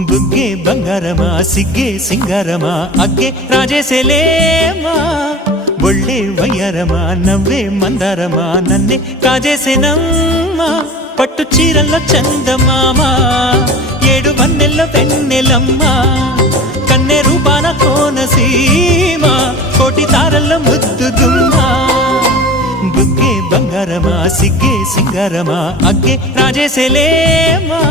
బుగ్గే బంగారమా సిగ్గే సింగారమా అగ్గే రాజేసేలేమా ఒళ్ళే వయ్యారమా నవ్వే మందారమా నన్నే కాజేసేనమ్మా పట్టు చీరల్లో చందమామా ఏడు వన్నెల్లో వెన్నెలమ్మా కన్నె రూపాన కోనసీమ కోటి తారల్లో ముద్దుదుమ్మా బుగ్గే బంగారమా సిగ్గే సింగారమా అగ్గే రాజేసేలేమా